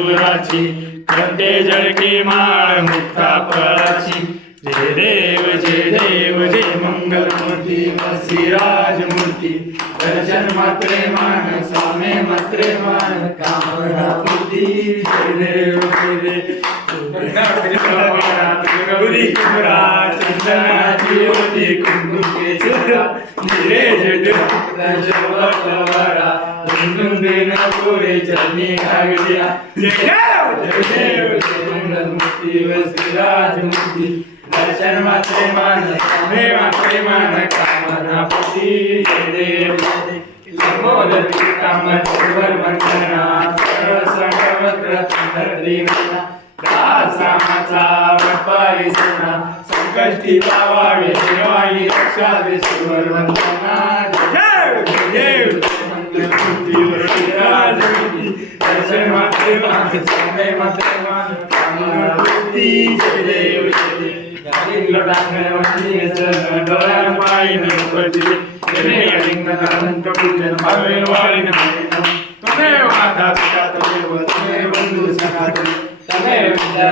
मधुराची कंठे जळकी माळ मुक्ता फळाची जय देव जय देव जय मंगलमूर्ती श्रीराज मूर्ती दर्शन मात्रे मान सामे मात्रे मान कामना पूर्ती जय देव जय देव गौरी निरे जडवरा दिन पुरे चरणी लागल्या जय देव जय देव जय दर्शन मात्रे मान स्वामी मात्रे मान कामना पूर्ती जय देव जय देव वंदना सर्व संगवक्र त्रिनयना दासामाचा व्यापारी सोना संकष्टी पावावे देवाई रक्षा दे सुवर वंदना जय देव मंगलमूर्ती श्रीराजमूर्ती दर्शन मात्रे मान स्वामी मात्रे मान कामना पूर्ती जय देव जय देव गाडीत लोटांगण वंदी चरण डोळ्यानं पायीनं पडली जने अलिंगन अनंत पूजन भावे वाळीन त्वमेव माता पिता त्वमेव त्वमेव बंधू सखा त्वमेव विद्या